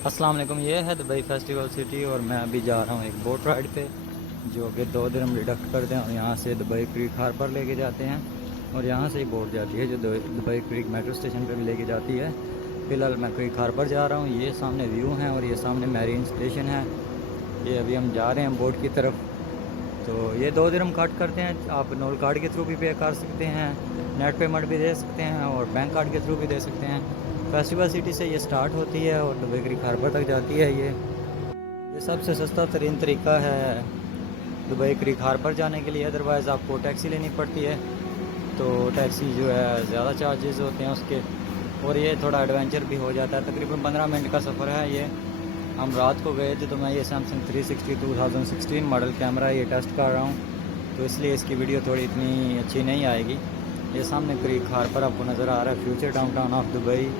अस्सलाम वालेकुम। ये है दुबई फेस्टिवल सिटी और मैं अभी जा रहा हूँ एक बोट राइड पे जो कि 2 दिन डिडक्ट करते हैं और यहाँ से दुबई क्रीक हार्बर लेके जाते हैं और यहाँ से ही बोट जाती है जो दुबई क्रीक मेट्रो स्टेशन पे भी लेके जाती है। फ़िलहाल मैं क्रीक हार्बर जा रहा हूँ। ये सामने व्यू है और ये सामने मैरीन स्टेशन है। ये अभी हम जा रहे हैं बोट की तरफ। तो ये 2 दिन कट करते हैं। आप नोल कार्ड के थ्रू भी पे कर सकते हैं, नेट पेमेंट भी दे सकते हैं और बैंक कार्ड के थ्रू भी दे सकते हैं। फेस्टिवल सिटी से ये स्टार्ट होती है और दुबई क्रीक हार्बर तक जाती है। ये सबसे सस्ता तरीन तरीका है दुबई क्रीक हार्बर जाने के लिए। अदरवाइज़ आपको टैक्सी लेनी पड़ती है, तो टैक्सी जो है ज़्यादा चार्जेस होते हैं उसके, और ये थोड़ा एडवेंचर भी हो जाता है। तकरीबन 15 मिनट का सफ़र है ये। हम रात को गए थे तो मैं ये सैमसंग 360 2016 मॉडल कैमरा ये टेस्ट कर रहा हूँ, तो इसलिए इसकी वीडियो थोड़ी इतनी अच्छी नहीं आएगी। ये सामने क्रीक हार्बर आपको नज़र आ रहा है, फ्यूचर डाउनटाउन ऑफ दुबई।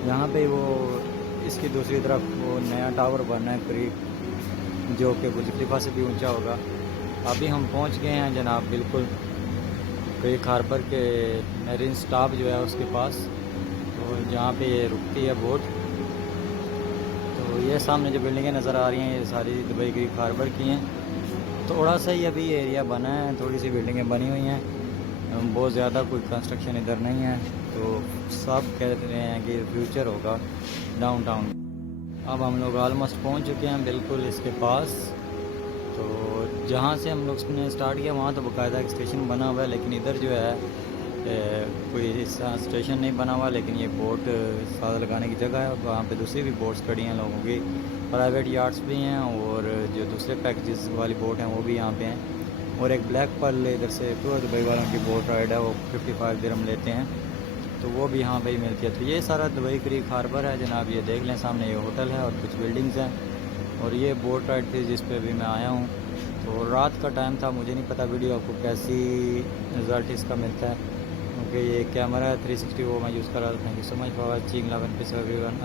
यहाँ पे वो इसकी दूसरी तरफ वो नया टावर बना है क्रीक, जो कि बुर्ज खलीफा से भी ऊंचा होगा। अभी हम पहुँच गए हैं जनाब बिल्कुल क्रीक हार्बर के मेरीन स्टॉप जो है उसके पास, तो जहाँ पे ये रुकती है बोट। तो ये सामने जो बिल्डिंगें नज़र आ रही हैं ये सारी दुबई क्रीक हार्बर की हैं। थोड़ा सा ही अभी एरिया बना है, थोड़ी सी बिल्डिंगें बनी हुई हैं, बहुत ज़्यादा कोई कंस्ट्रक्शन इधर नहीं है। तो सब कह रहे हैं कि फ्यूचर होगा डाउनटाउन। अब हम लोग ऑलमोस्ट पहुंच चुके हैं बिल्कुल इसके पास। तो जहाँ से हम लोग ने स्टार्ट किया वहाँ तो बाकायदा एक स्टेशन बना हुआ है, लेकिन इधर जो है कोई स्टेशन नहीं बना हुआ, लेकिन ये बोट साथ लगाने की जगह है और वहाँ पे दूसरी भी बोट्स खड़ी हैं लोगों की। प्राइवेट यार्ड्स भी हैं और जो दूसरे पैकेजेस वाली बोट हैं वो भी यहाँ पे हैं। और एक ब्लैक पर्ल इधर से टूर दुबई वालों की बोट राइड है, वो 55 दिरहम लेते हैं, तो वो भी यहाँ पे ही मिलती है। तो ये सारा दुबई क्रीक हार्बर है जनाब। ये देख लें सामने ये होटल है और कुछ बिल्डिंग्स हैं, और ये बोट राइड थी जिस पे अभी मैं आया हूँ। तो रात का टाइम था, मुझे नहीं पता वीडियो आपको कैसी रिज़ल्ट इसका मिलता है, क्योंकि ये कैमरा है 360 वो मैं यूज़ कर रहा था। Thank you so much for watching, love and peace everyone.